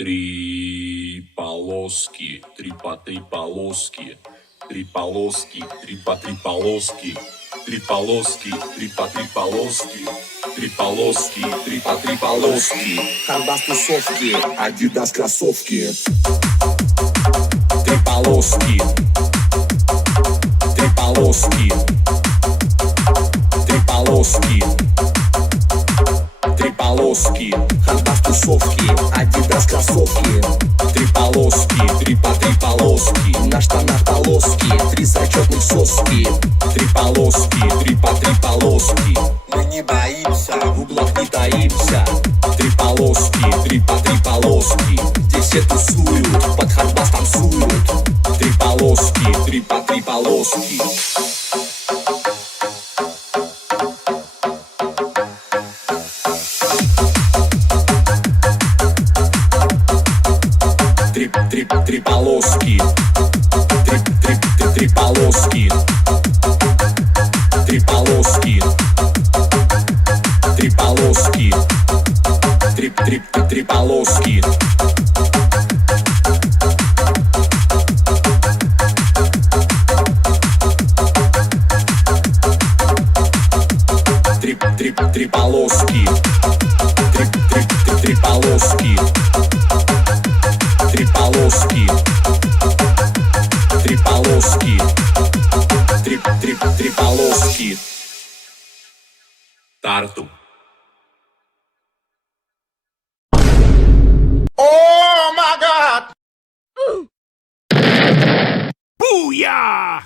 Три полоски, три по три полоски, три полоски, три по три полоски, три полоски, три по три полоски, три полоски, три по три полоски. Хардбас тусовки, Адидас кроссовки. Три полоски, три полоски, три полоски, три полоски. Хардбас тусовки, Адидас кроссовки. Три полоски, три по три полоски. На штанах полоски, три зачетных соски. Три полоски, три по три полоски. Мы не боимся, в углах не таимся. Три полоски, три по три полоски. Здесь все тусуют, под хардбас танцуют. Три полоски, три по три полоски. Три полоски. Три полоски. Три полоски. Три полоски. Три полоски. Три полоски. Три полоски. Три полоски. Три полоски. Три полоски. Тарту. Oh my God! Booyah!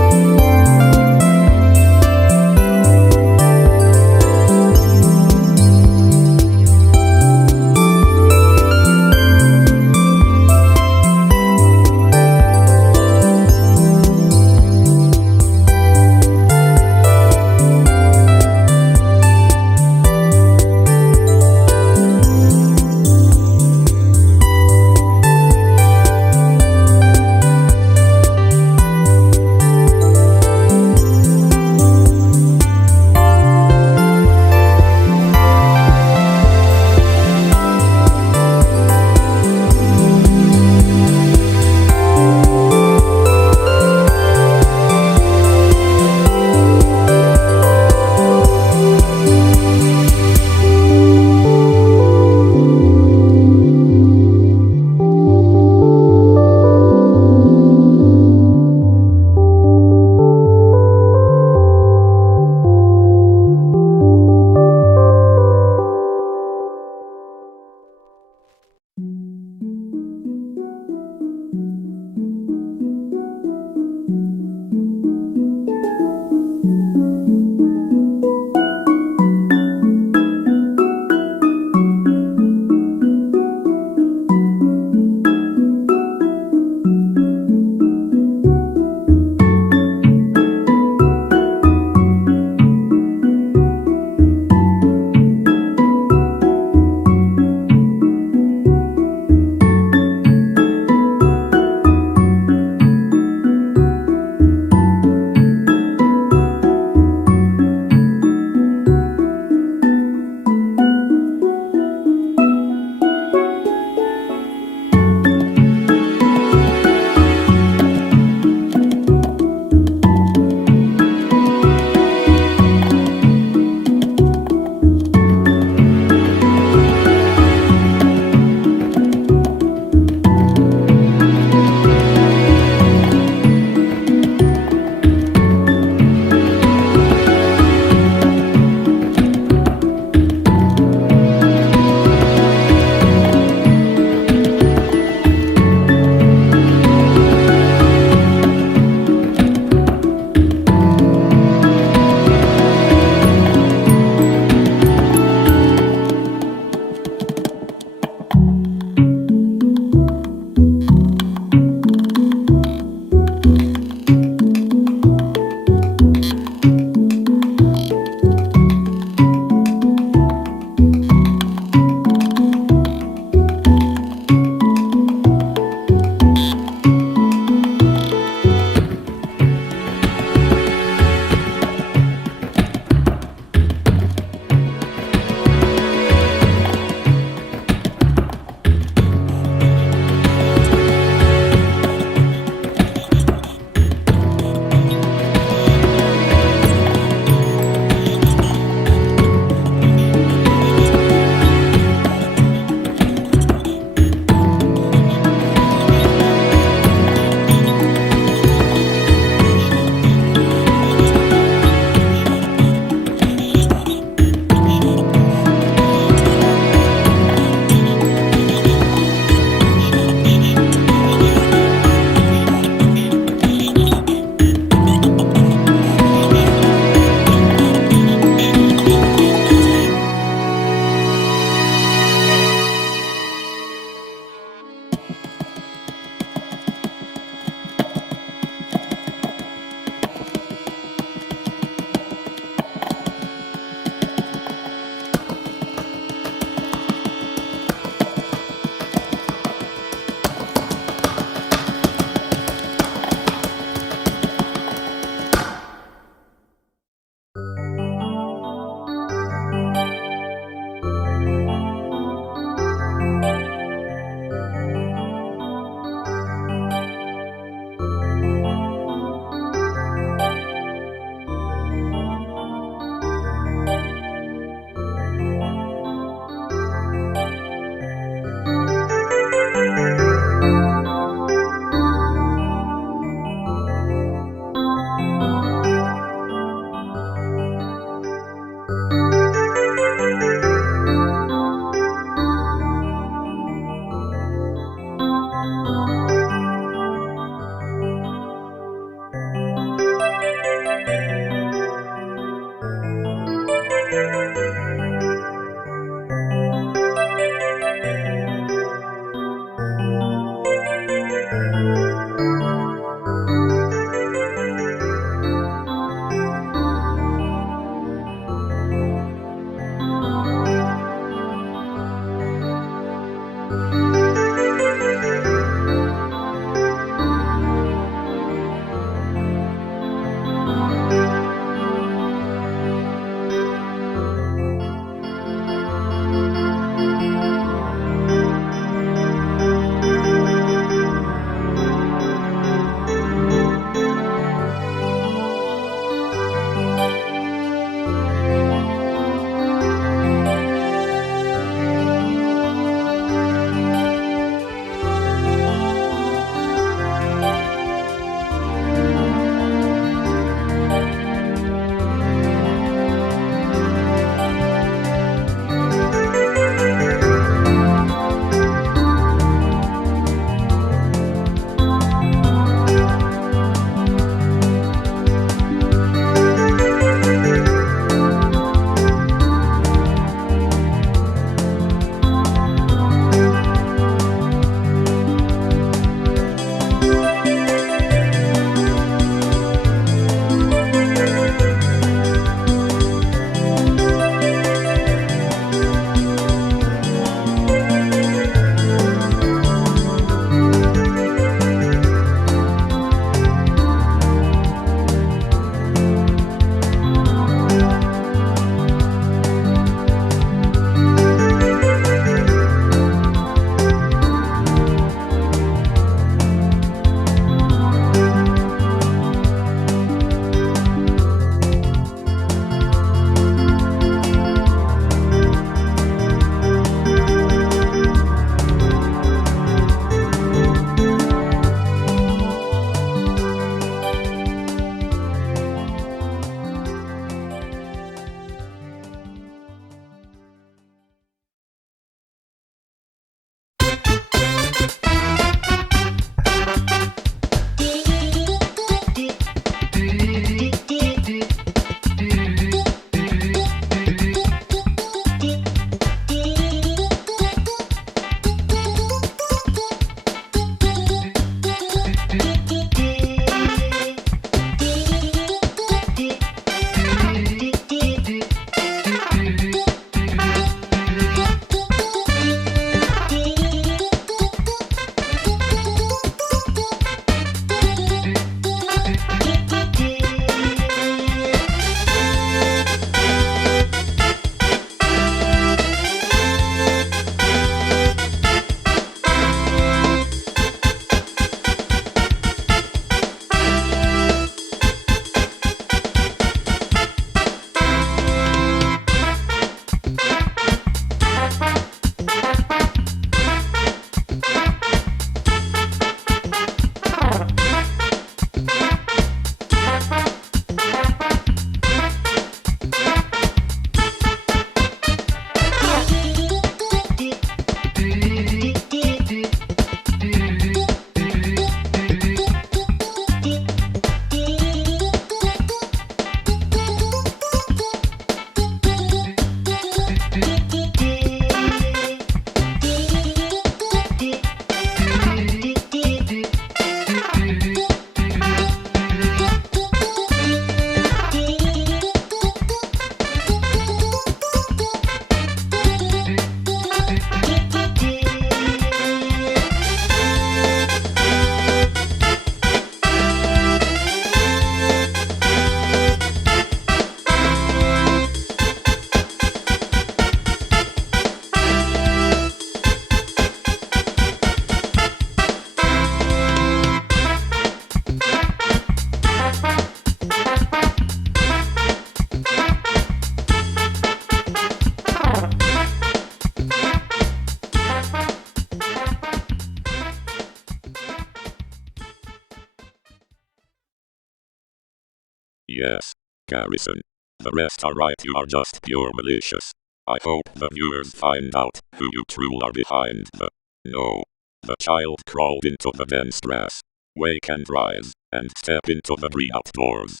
Yes, Garrison. The rest are right, you are just pure malicious. I hope the viewers find out who you truly are behind the... No. The child crawled into the dense grass. Wake and rise, and step into the free outdoors.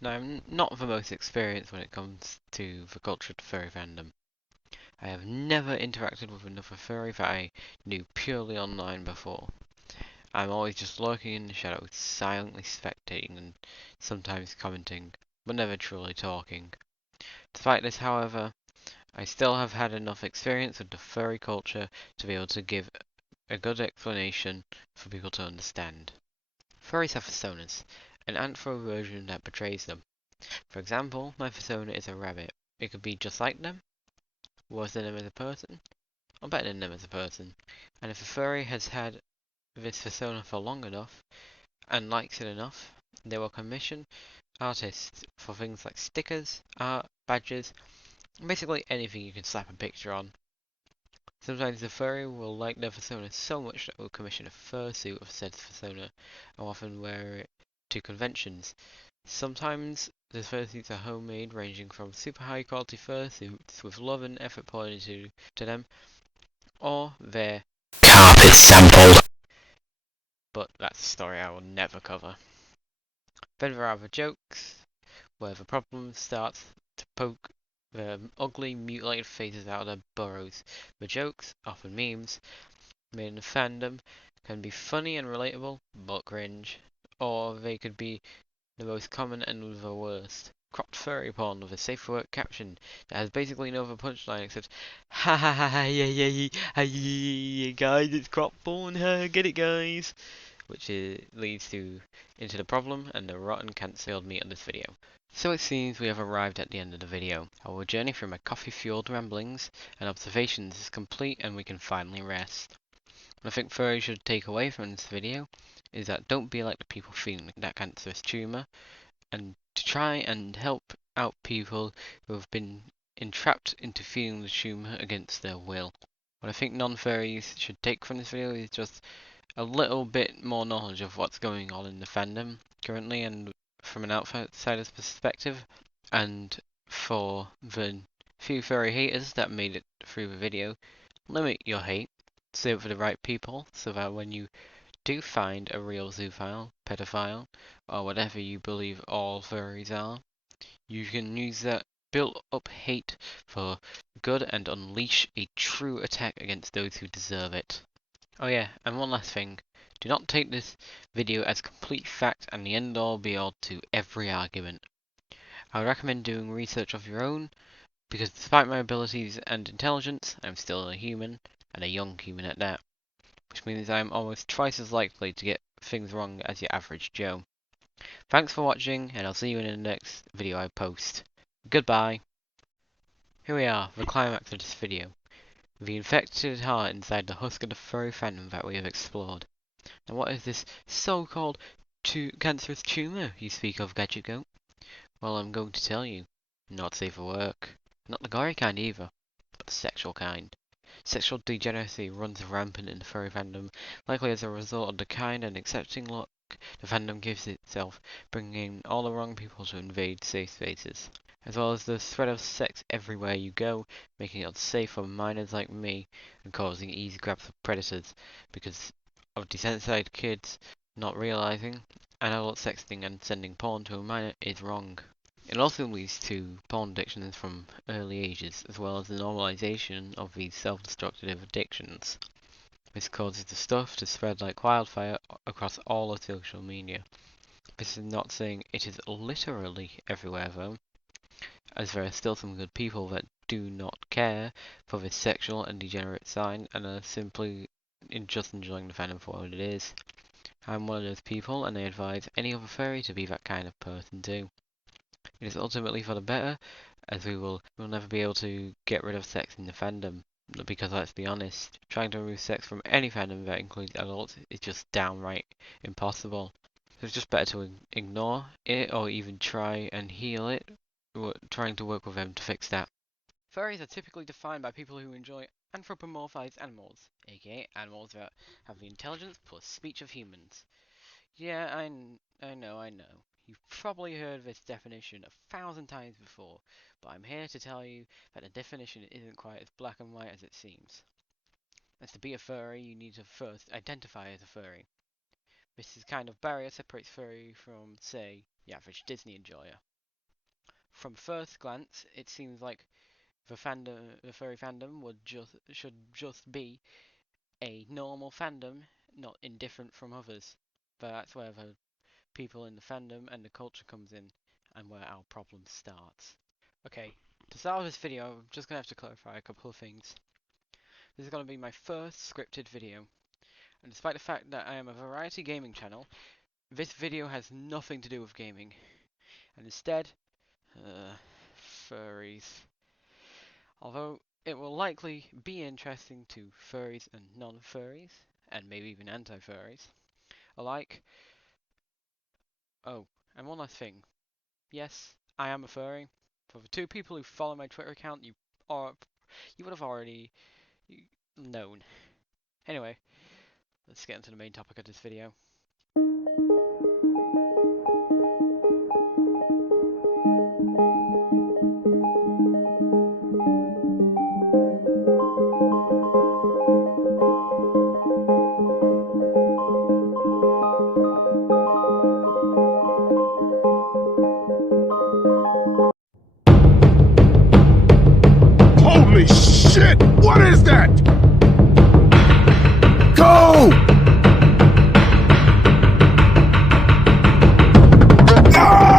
Now, I'm not the most experienced when it comes to the cultured furry fandom. I have never interacted with another furry that I knew purely online before. I'm always just lurking in the shadows, silently spectating and sometimes commenting, but never truly talking. Despite this, however, I still have had enough experience with the furry culture to be able to give a good explanation for people to understand. Furries have personas, an anthro version that portrays them. For example, my persona is a rabbit. It could be just like them, worse than them as a person, or better than them as a person. And if a furry has had this persona for long enough, and likes it enough, they will commission artists for things like stickers, art, badges, basically anything you can slap a picture on. Sometimes the furry will like their persona so much that will commission a fursuit of said persona, and often wear it to conventions. Sometimes the fursuits are homemade, ranging from super high quality fursuits with love and effort poured into them, or they're carpet sampled. But that's a story I will never cover. Then there are the jokes, where the problem starts to poke the ugly, mutilated faces out of their burrows. The jokes, often memes, made in the fandom, can be funny and relatable, but cringe. Or they could be the most common and the worst. Cropped furry porn with a safe for work caption that has basically no other punchline except ha ha ha ha yeah yeah yeah yeah guys, it's cropped porn, ha, get it guys, which leads to into the problem and the rotten cancelled meat of this video. So it seems we have arrived at the end of the video. Our journey through my coffee-fueled ramblings and observations is complete and we can finally rest. What I think furries should take away from this video is that don't be like the people feeling that cancerous tumour, and to try and help out people who have been entrapped into feeling the tumour against their will. What I think non-furries should take from this video is just a little bit more knowledge of what's going on in the fandom currently and from an outsider's perspective, and for the few furry haters that made it through the video, limit your hate, save it for the right people, so that when you do find a real zoophile, pedophile, or whatever you believe all furries are, you can use that built up hate for good and unleash a true attack against those who deserve it. Oh yeah, and one last thing. Do not take this video as complete fact and the end all be all to every argument. I would recommend doing research of your own, because despite my abilities and intelligence, I'm still a human, and a young human at that, which means I am almost twice as likely to get things wrong as your average Joe. Thanks for watching, and I'll see you in the next video I post. Goodbye! Here we are, the climax of this video. The infected heart inside the husk of the furry fandom that we have explored. Now what is this so-called cancerous tumour you speak of, Gadget Goat? Well, I'm going to tell you. Not safe for work. Not the gory kind either, but the sexual kind. Sexual degeneracy runs rampant in the furry fandom, likely as a result of the kind and accepting look the fandom gives itself, bringing all the wrong people to invade safe spaces. As well as the threat of sex everywhere you go, making it unsafe for minors like me, and causing easy grabs for predators, because of desensitized kids not realizing adult sexting and sending porn to a minor is wrong. It also leads to porn addictions from early ages, as well as the normalization of these self-destructive addictions. This causes the stuff to spread like wildfire across all of social media. This is not saying it is literally everywhere though, as there are still some good people that do not care for this sexual and degenerate side and are simply just enjoying the fandom for what it is. I'm one of those people, and I advise any other furry to be that kind of person too. It is ultimately for the better, as we'll never be able to get rid of sex in the fandom. Because let's be honest, trying to remove sex from any fandom that includes adults is just downright impossible. So it's just better to ignore it or even try and heal it, trying to work with them to fix that. Furries are typically defined by people who enjoy anthropomorphized animals, aka animals that have the intelligence plus speech of humans. Yeah, I know. You've probably heard this definition 1,000 times before, but I'm here to tell you that the definition isn't quite as black and white as it seems. As to be a furry, you need to first identify as a furry. This is kind of barrier separates furry from, say, the average Disney enjoyer. From first glance, it seems like the furry fandom should just be a normal fandom, not indifferent from others. But that's where the people in the fandom and the culture comes in, and where our problem starts. Okay, to start this video, I'm just going to have to clarify a couple of things. This is going to be my first scripted video, and despite the fact that I am a variety gaming channel, this video has nothing to do with gaming, and instead, furries. Although it will likely be interesting to furries and non-furries, and maybe even anti-furries alike. Oh, and one last thing. Yes, I am a furry. For the two people who follow my Twitter account, you would have already known. Anyway, let's get into the main topic of this video. Holy shit! What is that? Go! Ah!